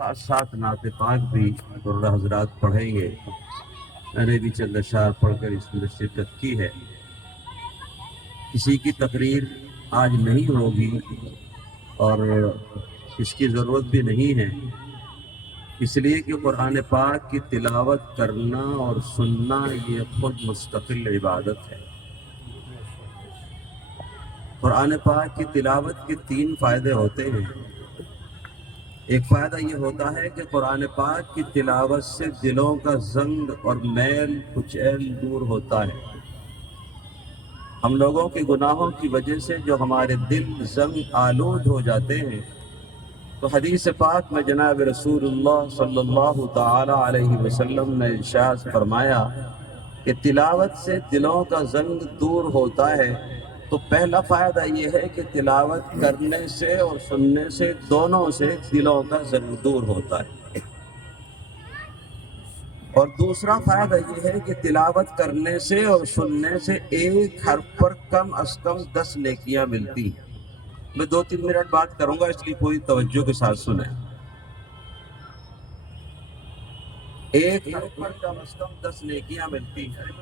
ساتھ ساتھ نعت پاک بھی قرہ حضرات پڑھیں گے۔ میں نے بھی چند اشعار پڑھ کر اس میں شرکت کی ہے۔ کسی کی تقریر آج نہیں ہوگی اور اس کی ضرورت بھی نہیں ہے، اس لیے کہ قرآن پاک کی تلاوت کرنا اور سننا یہ خود مستقل عبادت ہے۔ قرآن پاک کی تلاوت کے 3 فائدے ہوتے ہیں۔ ایک فائدہ یہ ہوتا ہے کہ قرآن پاک کی تلاوت سے دلوں کا زنگ اور میل کچیل دور ہوتا ہے۔ ہم لوگوں کے گناہوں کی وجہ سے جو ہمارے دل زنگ آلود ہو جاتے ہیں، تو حدیث پاک میں جناب رسول اللہ صلی اللہ تعالی علیہ وسلم نے ارشاد فرمایا کہ تلاوت سے دلوں کا زنگ دور ہوتا ہے۔ تو پہلا فائدہ یہ ہے کہ تلاوت کرنے سے اور سننے سے دونوں سے دلوں کا زنگ دور ہوتا ہے۔ اور دوسرا فائدہ یہ ہے کہ تلاوت کرنے سے اور سننے سے ایک حرف پر کم از کم 10 نیکیاں ملتی ہیں۔ میں 2-3 منٹ بات کروں گا، اس لیے پوری توجہ کے ساتھ سنیں۔ ایک حرف پر کم از کم 10 نیکیاں ملتی ہیں۔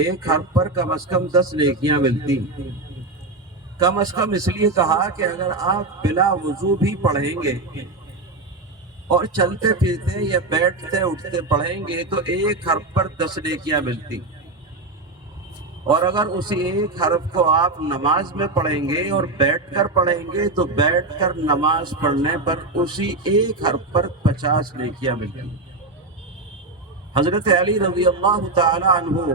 ایک حرف پر کم از کم 10 نیکیاں ملتی ہیں۔ کم از کم اس لیے کہا کہ اگر آپ بلا وضو بھی پڑھیں گے اور چلتے پھرتے یا بیٹھتے اٹھتے پڑھیں گے تو ایک حرف پر 10 نیکیاں ملتی، اور اگر اسی ایک حرف کو آپ نماز میں پڑھیں گے اور بیٹھ کر پڑھیں گے تو بیٹھ کر نماز پڑھنے پر اسی ایک حرف پر 50 نیکیاں ملتی۔ حضرت علی رضی اللہ تعالی عنہ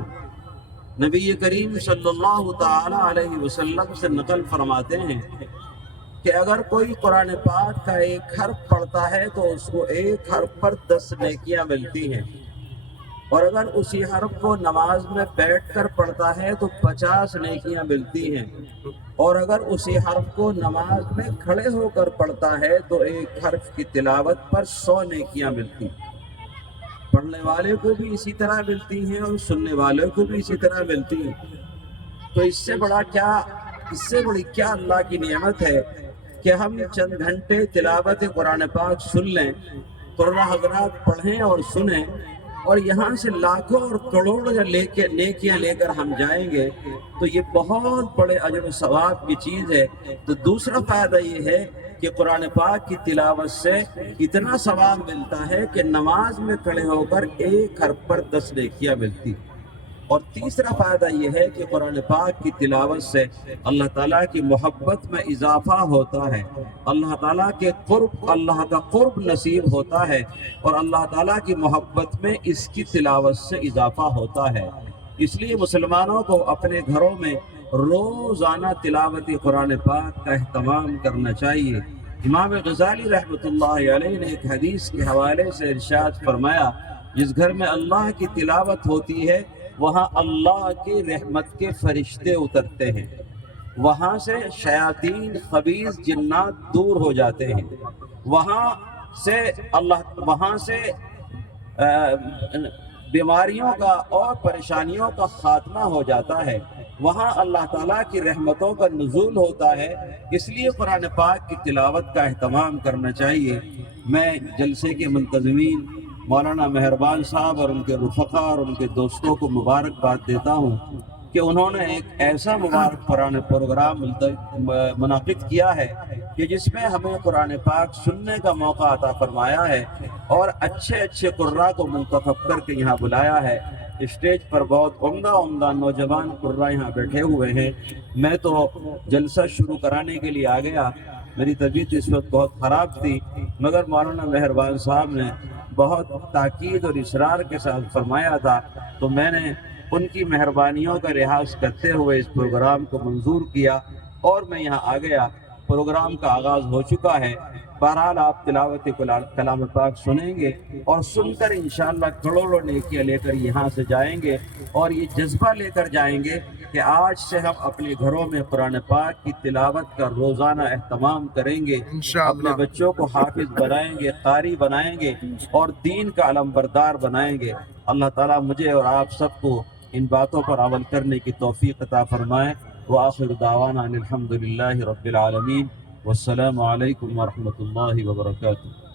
نبی کریم صلی اللہ تعالی علیہ وسلم سے نقل فرماتے ہیں کہ اگر کوئی قرآن پاک کا ایک حرف پڑھتا ہے تو اس کو ایک حرف پر 10 نیکیاں ملتی ہیں، اور اگر اسی حرف کو نماز میں بیٹھ کر پڑھتا ہے تو 50 نیکیاں ملتی ہیں، اور اگر اسی حرف کو نماز میں کھڑے ہو کر پڑھتا ہے تو ایک حرف کی تلاوت پر 100 نیکیاں ملتی ہیں۔ پڑھنے والے کو بھی اسی طرح ملتی ہیں اور سننے والے کو بھی اسی طرح ملتی ہیں۔ تو اس سے بڑی کیا اللہ کی نعمت ہے کہ ہم چند گھنٹے تلاوت قرآن پاک سن لیں، قرآن حضرات پڑھیں اور سنیں، اور یہاں سے لاکھوں اور کروڑوں نیکیاں لے کر ہم جائیں گے تو یہ بہت بڑے اجر و ثواب کی چیز ہے۔ تو دوسرا فائدہ یہ ہے کہ قرآن پاک کی تلاوت سے اتنا ثواب ملتا ہے کہ نماز میں کھڑے ہو کر ایک حرف پر 10 نیکیاں ملتی۔ اور تیسرا فائدہ یہ ہے کہ قرآن پاک کی تلاوت سے اللہ تعالیٰ کی محبت میں اضافہ ہوتا ہے، اللہ تعالیٰ کا قرب نصیب ہوتا ہے، اور اللہ تعالیٰ کی محبت میں اس کی تلاوت سے اضافہ ہوتا ہے۔ اس لیے مسلمانوں کو اپنے گھروں میں روزانہ تلاوت قرآن پاک کا اہتمام کرنا چاہیے۔ امام غزالی رحمۃ اللہ علیہ نے ایک حدیث کے حوالے سے ارشاد فرمایا، جس گھر میں اللہ کی تلاوت ہوتی ہے وہاں اللہ کی رحمت کے فرشتے اترتے ہیں، وہاں سے شیاطین خبیث جنات دور ہو جاتے ہیں، وہاں سے بیماریوں کا اور پریشانیوں کا خاتمہ ہو جاتا ہے، وہاں اللہ تعالیٰ کی رحمتوں کا نزول ہوتا ہے۔ اس لیے قرآن پاک کی تلاوت کا اہتمام کرنا چاہیے۔ میں جلسے کے منتظمین مولانا مہربان صاحب اور ان کے رفقا اور ان کے دوستوں کو مبارکباد دیتا ہوں کہ انہوں نے ایک ایسا مبارک پروگرام منعقد کیا ہے کہ جس میں ہمیں قرآن پاک سننے کا موقع عطا فرمایا ہے، اور اچھے قراء کو منتخب کر کے یہاں بلایا ہے۔ اسٹیج پر بہت عمدہ نوجوان قراء یہاں بیٹھے ہوئے ہیں۔ میں تو جلسہ شروع کرانے کے لیے آ گیا، میری طبیعت اس وقت بہت خراب تھی، مگر مولانا مہربان صاحب نے بہت تاکید اور اصرار کے ساتھ فرمایا تھا، تو میں نے ان کی مہربانیوں کا لحاظ کرتے ہوئے اس پروگرام کو منظور کیا اور میں یہاں آ گیا۔ پروگرام کا آغاز ہو چکا ہے۔ بہرحال آپ تلاوت کلام پاک سنیں گے اور سن کر انشاءاللہ کروڑوں نیکیاں لے کر یہاں سے جائیں گے، اور یہ جذبہ لے کر جائیں گے کہ آج سے ہم اپنے گھروں میں قرآن پاک کی تلاوت کا روزانہ اہتمام کریں گے، اپنے بچوں کو حافظ بنائیں گے، قاری بنائیں گے، اور دین کا علمبردار بنائیں گے۔ اللہ تعالیٰ مجھے اور آپ سب کو ان باتوں پر عمل کرنے کی توفیق عطا فرمائے۔ وآخر دعوانا ان الحمد للہ رب العالمین۔ والسلام علیکم ورحمۃ اللہ وبرکاتہ۔